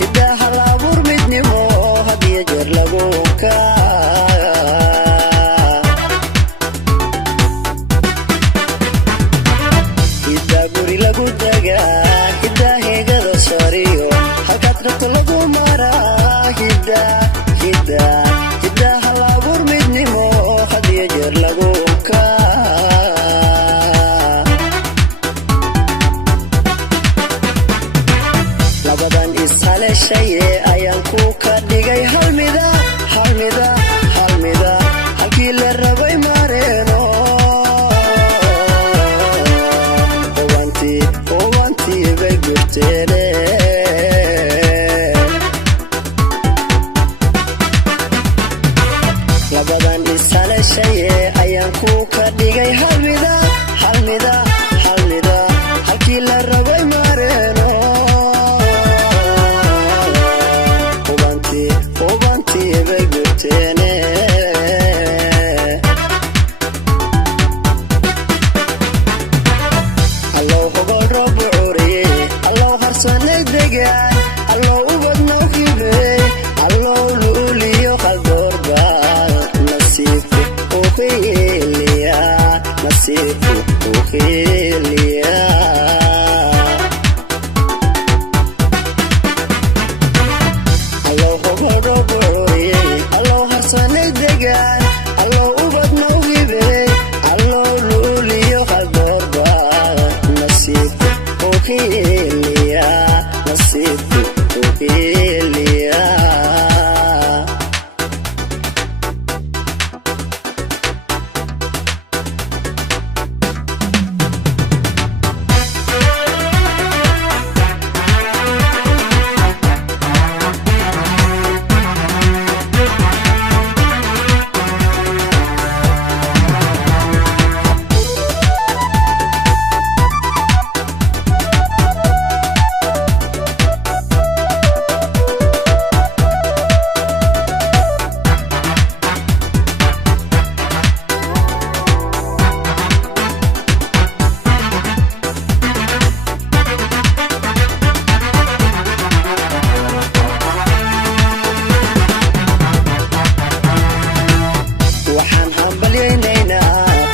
hidda hal abuur midnimo had iyo jeer lagu hidda guri lagu dagaa hidda heegada sariyo halkaad rabto lagu maraa hidda hal abuur midnimo had iyo jeer lagu labadan ishaleeshaye ayaan ku ka dhigay hal mida halkii la rabay mareeno owantii bay gurteene labadan ishaleeshaye ayaan ku ka dhigay hal mida halkii la rabay mareeno allow hogol roob cuuriye allow harsanay degaan allow ubadnoo hibey allow luuliyo qaldoorbaal nasiibku u hiiliya allow hogol roob cuuriye allow harsanay degaan allow ubadnoo hibey allow luuliyo qaldoorbaal nasiibku u hiiliya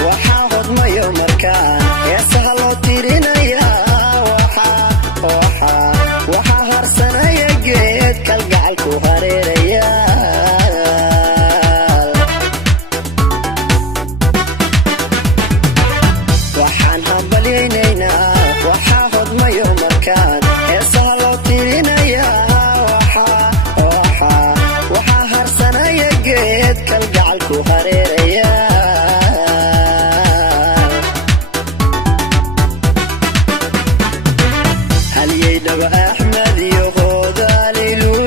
waxaa hodmayo markaan heesaha loo tirinaya waxaa harsanaya geed kalgacalku hareeraya waxaan hambalyaynaynaa waxaa hodmayo markaan heesaha loo tirinaya waxaa harsanaya geed kalgacalku hareeraya halyeynawa axmed iyo hoodaalilul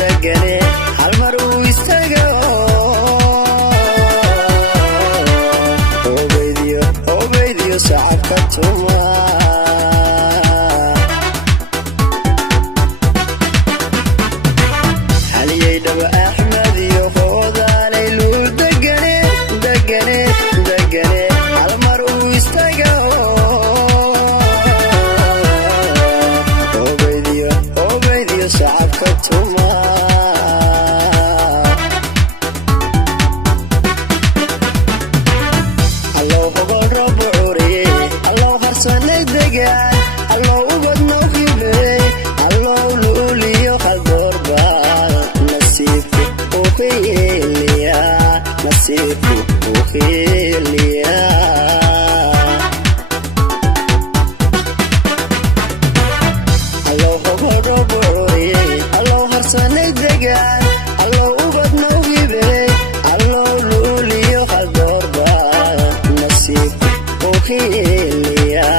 degane hal mar uu isaga obaydiyo sacabka tuma halyeynawa axmed iyo hoodaalilul degane hal mar uu isaga shacabka tuma allow hogol roob cuuriye allow harsanay degaan allow ubadnoo hibey allow luuliyo qaldoorbaal nasiibku u hiiliya allow hogol roob cuuriye allow harsanay degaan allow ubadnoo hibey allow luuliyo qaldoorbaal nasiibku u hiiliya